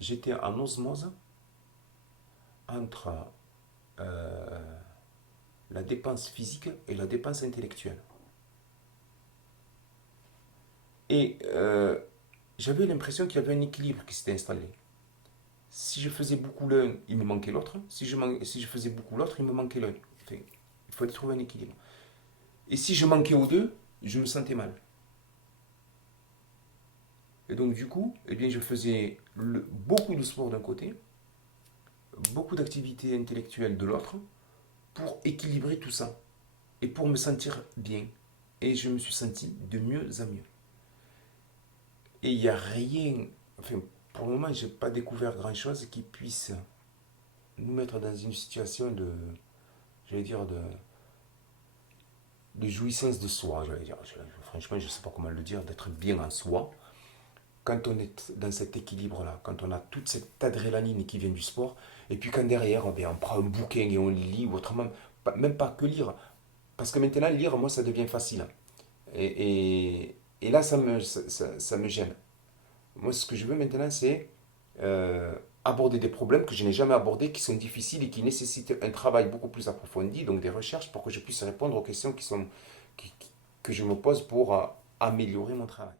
j'étais en osmose entre la dépense physique et la dépense intellectuelle. Et j'avais l'impression qu'il y avait un équilibre qui s'était installé. Si je faisais beaucoup l'un, il me manquait l'autre. Si je faisais beaucoup l'autre, il me manquait l'un. Enfin, il fallait trouver un équilibre. Et si je manquais aux deux, je me sentais mal. Et donc du coup, eh bien, je faisais beaucoup de sport d'un côté, beaucoup d'activités intellectuelles de l'autre, pour équilibrer tout ça et pour me sentir bien. Et je me suis senti de mieux en mieux. Et il n'y a rien, enfin, pour le moment, je n'ai pas découvert grand-chose qui puisse nous mettre dans une situation de, j'allais dire, de jouissance de soi, j'allais dire. Franchement, je ne sais pas comment le dire, d'être bien en soi. Quand on est dans cet équilibre-là, quand on a toute cette adrénaline qui vient du sport, et puis quand derrière, on prend un bouquin et on lit, ou autrement, même pas que lire, parce que maintenant, lire, moi, ça devient facile. Et là, ça me gêne. Moi, ce que je veux maintenant, c'est aborder des problèmes que je n'ai jamais abordés, qui sont difficiles et qui nécessitent un travail beaucoup plus approfondi, donc des recherches pour que je puisse répondre aux questions que je me pose pour améliorer mon travail.